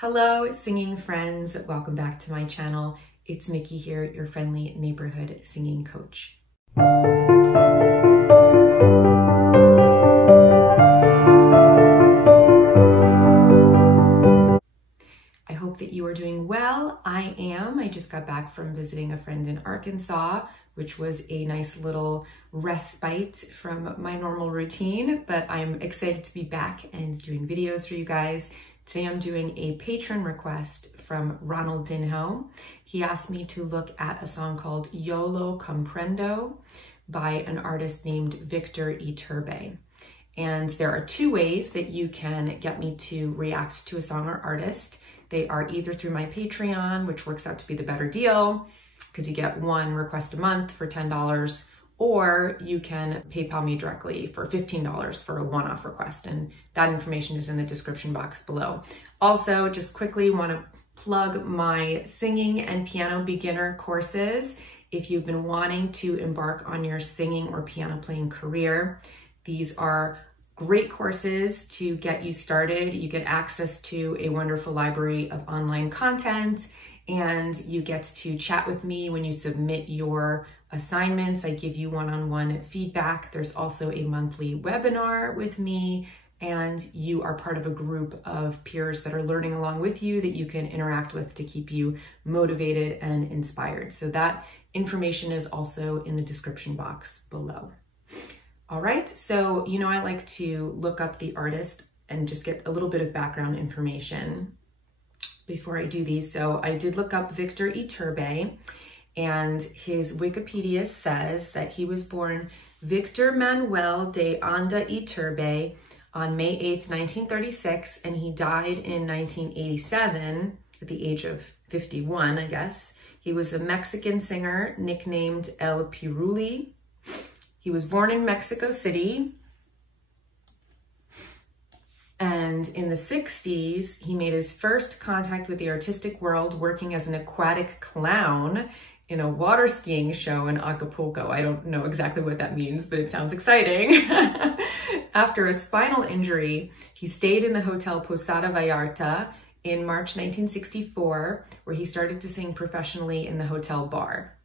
Hello, singing friends. Welcome back to my channel. It's Miki here, your friendly neighborhood singing coach. I hope that you are doing well. I am. I just got back from visiting a friend in Arkansas, which was a nice little respite from my normal routine, but I'm excited to be back and doing videos for you guys. Today I'm doing a patron request from Ronald Dinho. He asked me to look at a song called Lo Comprendo by an artist named Victor Yturbe. And there are two ways that you can get me to react to a song or artist. They are either through my Patreon, which works out to be the better deal because you get one request a month for $10, or you can PayPal me directly for $15 for a one-off request, and that information is in the description box below. Also, just quickly want to plug my singing and piano beginner courses. If you've been wanting to embark on your singing or piano playing career, these are great courses to get you started. You get access to a wonderful library of online content, and you get to chat with me when you submit your assignments. I give you one-on-one feedback. There's also a monthly webinar with me, and you are part of a group of peers that are learning along with you that you can interact with to keep you motivated and inspired. So that information is also in the description box below. All right, so you know I like to look up the artist and just get a little bit of background information before I do these. So I did look up Victor Yturbe, and his Wikipedia says that he was born Victor Manuel de Anda Yturbe on May 8th, 1936, and he died in 1987 at the age of 51, I guess. He was a Mexican singer nicknamed El Piruli. He was born in Mexico City, and in the 60s, he made his first contact with the artistic world working as an aquatic clown in a water skiing show in Acapulco. I don't know exactly what that means, but it sounds exciting. After a spinal injury, he stayed in the Hotel Posada Vallarta in March 1964, where he started to sing professionally in the hotel bar.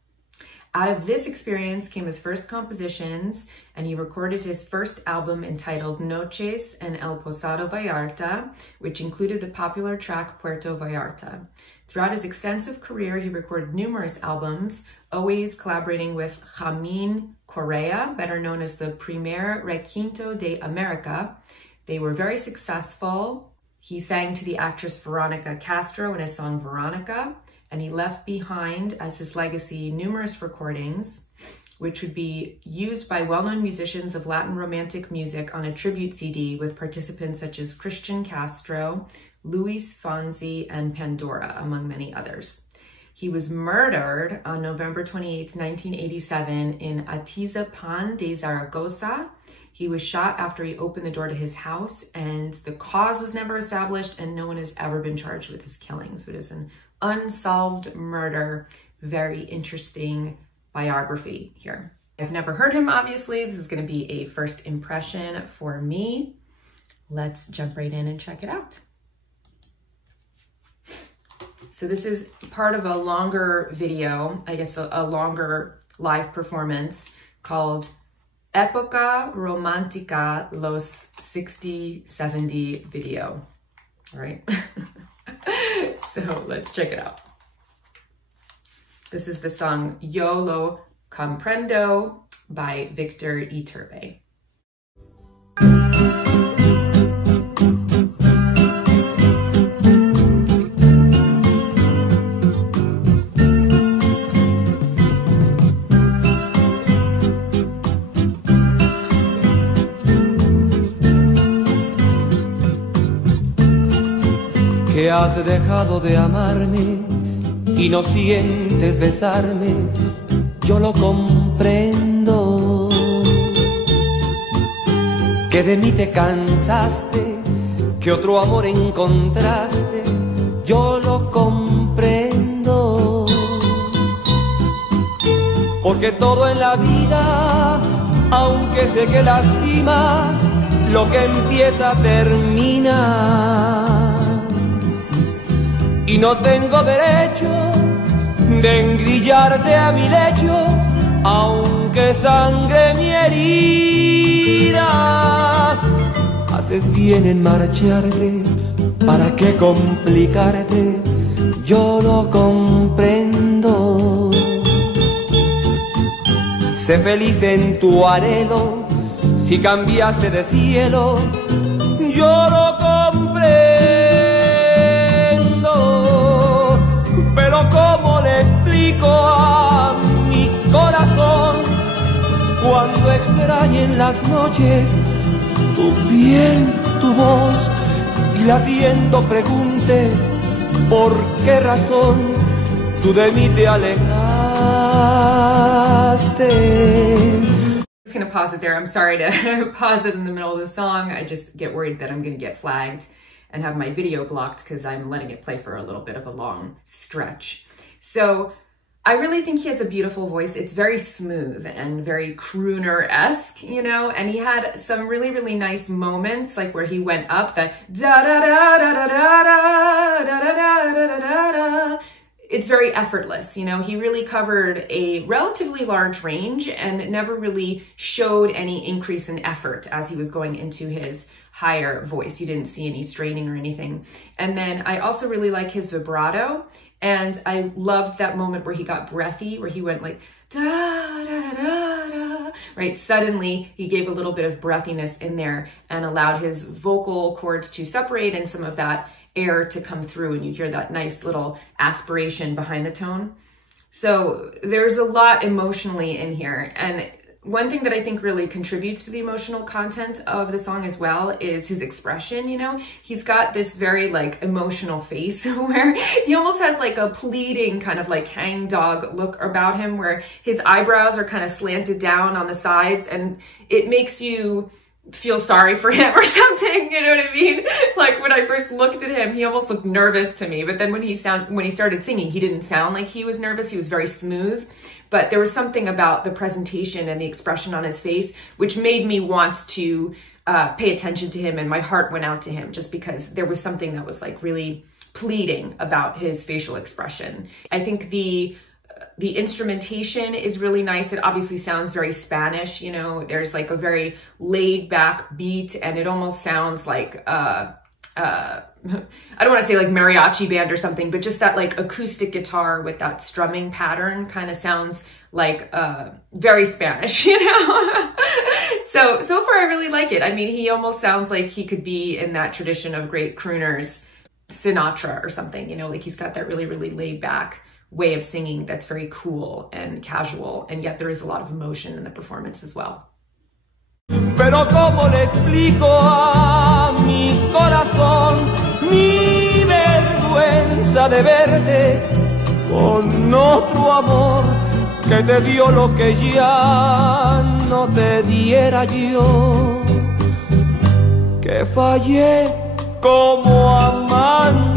Out of this experience came his first compositions, and he recorded his first album entitled Noches en el Posado Vallarta, which included the popular track Puerto Vallarta. Throughout his extensive career, he recorded numerous albums, always collaborating with Jamin Correa, better known as the Primer Requinto de America. They were very successful. He sang to the actress Veronica Castro in his song Veronica, and he left behind as his legacy numerous recordings, which would be used by well-known musicians of Latin romantic music on a tribute CD with participants such as Christian Castro, Luis Fonsi, and Pandora, among many others. He was murdered on November 28, 1987 in Atizapan de Zaragoza. He was shot after he opened the door to his house, and the cause was never established, and no one has ever been charged with his killing. So it is an unsolved murder. Very interesting biography here. I've never heard him, obviously. This is going to be a first impression for me. Let's jump right in and check it out. So this is part of a longer video, I guess a longer live performance called Época Romántica Los 60-70 video. All right. So let's check it out. This is the song Lo Comprendo by Victor Yturbe. Que has dejado de amarme y no sientes besarme, yo lo comprendo. Que de mí te cansaste, que otro amor encontraste, yo lo comprendo. Porque todo en la vida, aunque sé que lastima, lo que empieza termina. y no tengo derecho de engrillarte a mi lecho, aunque sangre mi herida. Haces bien en marcharte, ¿para qué complicarte? Yo lo comprendo. Sé feliz en tu anhelo, si cambiaste de cielo, yo lo comprendo. Pero ¿cómo le explico a mi corazón cuando extrañe en las noches tu piel, tu voz, y latiendo pregunte por qué razón tú de mí te alejaste? I'm just gonna pause it there. I'm sorry to pause it in the middle of the song. I just get worried that I'm gonna get flagged and have my video blocked because I'm letting it play for a little bit of a long stretch. So I really think he has a beautiful voice. It's very smooth and very crooner-esque, you know, and he had some really, really nice moments, like where he went up the da-da-da-da-da-da-da-da-da-da-da-da-da. It's very effortless, you know, he really covered a relatively large range and never really showed any increase in effort as he was going into his higher voice. You didn't see any straining or anything. And then I also really like his vibrato. And I loved that moment where he got breathy, where he went like, da, da, da, da, da, right? Suddenly he gave a little bit of breathiness in there and allowed his vocal cords to separate and some of that air to come through. And you hear that nice little aspiration behind the tone. So there's a lot emotionally in here. And one thing that I think really contributes to the emotional content of the song as well is his expression, you know? He's got this very like emotional face where he almost has like a pleading kind of like hangdog look about him where his eyebrows are kind of slanted down on the sides and it makes you feel sorry for him or something, you know what I mean? Like when I first looked at him, he almost looked nervous to me, but then when he started singing, he didn't sound like he was nervous. He was very smooth. But there was something about the presentation and the expression on his face, which made me want to pay attention to him, and my heart went out to him just because there was something that was like really pleading about his facial expression. I think the instrumentation is really nice. It obviously sounds very Spanish, you know, there's like a very laid back beat and it almost sounds like, I don't want to say like mariachi band or something, but just that like acoustic guitar with that strumming pattern kind of sounds like very Spanish, you know? So far I really like it. I mean, he almost sounds like he could be in that tradition of great crooners, Sinatra or something, you know, like he's got that really, really laid back way of singing that's very cool and casual, and yet there is a lot of emotion in the performance as well. Pero cómo le explico a mi corazón mi vergüenza de verte con otro amor que te dio lo que ya no te diera yo, que fallé como amante.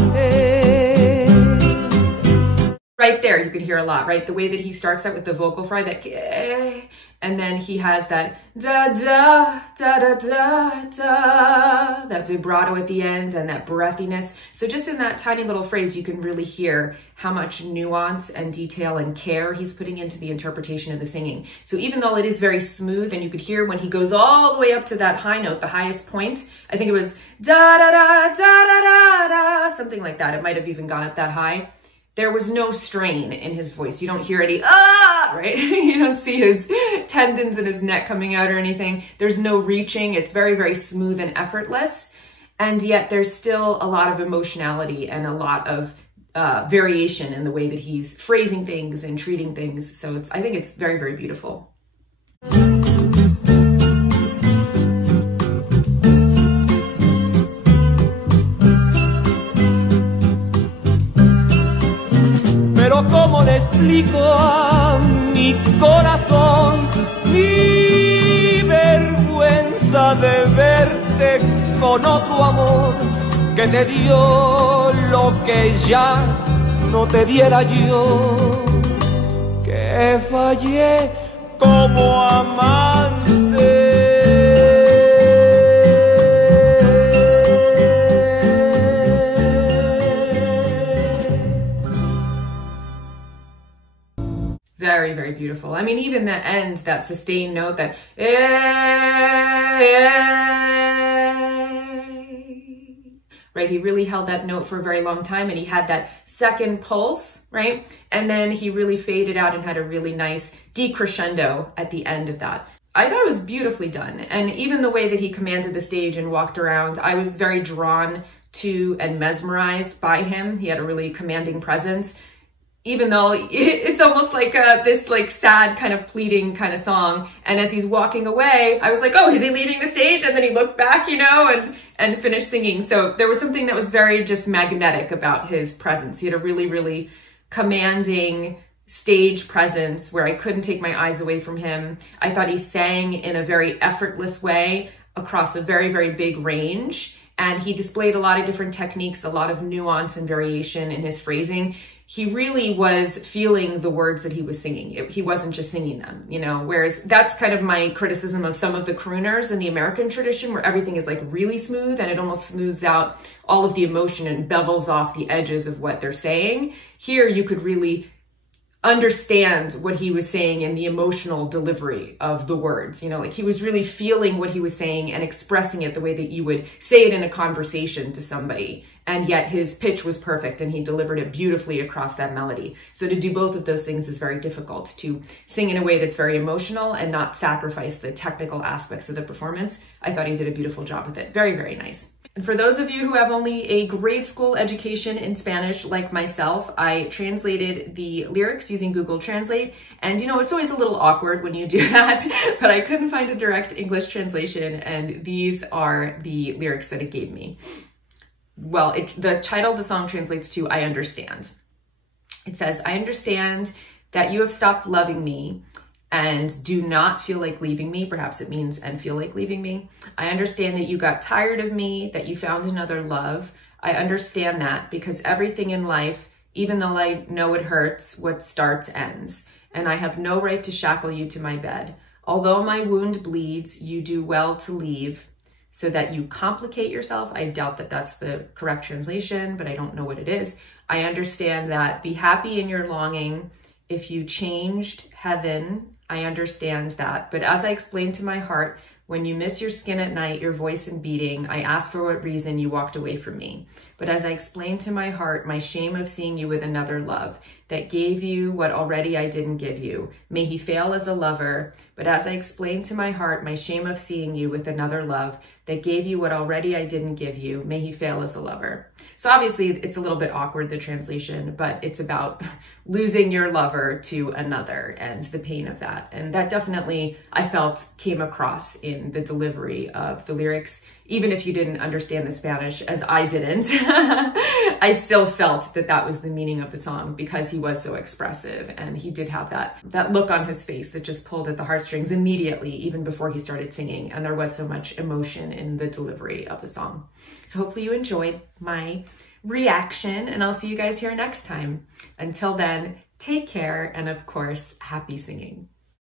Right there, you can hear a lot, right? The way that he starts out with the vocal fry, that and then he has that da da da da da da, that vibrato at the end and that breathiness. So just in that tiny little phrase, you can really hear how much nuance and detail and care he's putting into the interpretation of the singing. So even though it is very smooth, and you could hear when he goes all the way up to that high note, the highest point, I think it was da da da da da da da, something like that. It might have even gone up that high. There was no strain in his voice. You don't hear any, right? You don't see his tendons in his neck coming out or anything. There's no reaching. It's very, very smooth and effortless. And yet there's still a lot of emotionality and a lot of variation in the way that he's phrasing things and treating things. So I think it's very, very beautiful. ¿Cómo le explico a mi corazón mi vergüenza de verte con otro amor que te dio lo que ya no te diera yo, que fallé como amante? very, very beautiful. I mean, even the end, that sustained note, that right? He really held that note for a very long time, and he had that second pulse, right? And then he really faded out and had a really nice decrescendo at the end of that. I thought it was beautifully done. And even the way that he commanded the stage and walked around, I was very drawn to and mesmerized by him. He had a really commanding presence, even though it's almost like this like sad kind of pleading kind of song. And as he's walking away, I was like, oh, is he leaving the stage? And then he looked back, you know, and finished singing. So there was something that was very just magnetic about his presence. He had a really, really commanding stage presence where I couldn't take my eyes away from him. I thought he sang in a very effortless way across a very, very big range. And he displayed a lot of different techniques, a lot of nuance and variation in his phrasing. He really was feeling the words that he was singing. He wasn't just singing them, you know, whereas that's kind of my criticism of some of the crooners in the American tradition, where everything is like really smooth and it almost smooths out all of the emotion and bevels off the edges of what they're saying. Here you could really understand what he was saying and the emotional delivery of the words, you know, like he was really feeling what he was saying and expressing it the way that you would say it in a conversation to somebody. And yet his pitch was perfect and he delivered it beautifully across that melody. So to do both of those things is very difficult. To sing in a way that's very emotional and not sacrifice the technical aspects of the performance. I thought he did a beautiful job with it. Very, very nice. And for those of you who have only a grade school education in Spanish, like myself, I translated the lyrics using Google Translate. And you know, it's always a little awkward when you do that, but I couldn't find a direct English translation, and these are the lyrics that it gave me. Well, the title of the song translates to I understand. It says, I understand that you have stopped loving me and do not feel like leaving me. Perhaps it means and feel like leaving me. I understand that you got tired of me, that you found another love. I understand that because everything in life, even though I know it hurts, what starts ends. And I have no right to shackle you to my bed. Although my wound bleeds, you do well to leave so that you complicate yourself. I doubt that that's the correct translation, but I don't know what it is. I understand that. Be happy in your longing. If you changed heaven, I understand that. But as I explained to my heart, when you miss your skin at night, your voice and beating, I asked for what reason you walked away from me. But as I explained to my heart, my shame of seeing you with another love that gave you what already I didn't give you. May he fail as a lover. But as I explained to my heart, my shame of seeing you with another love that gave you what already I didn't give you. May he fail as a lover. So obviously it's a little bit awkward, the translation, but it's about losing your lover to another and the pain of that. And that definitely, I felt, came across in the delivery of the lyrics. Even if you didn't understand the Spanish, as I didn't, I still felt that that was the meaning of the song because he was so expressive and he did have that look on his face that just pulled at the heartstrings immediately, even before he started singing. And there was so much emotion in the delivery of the song. So hopefully you enjoyed my reaction, and I'll see you guys here next time. Until then, take care, and of course, happy singing.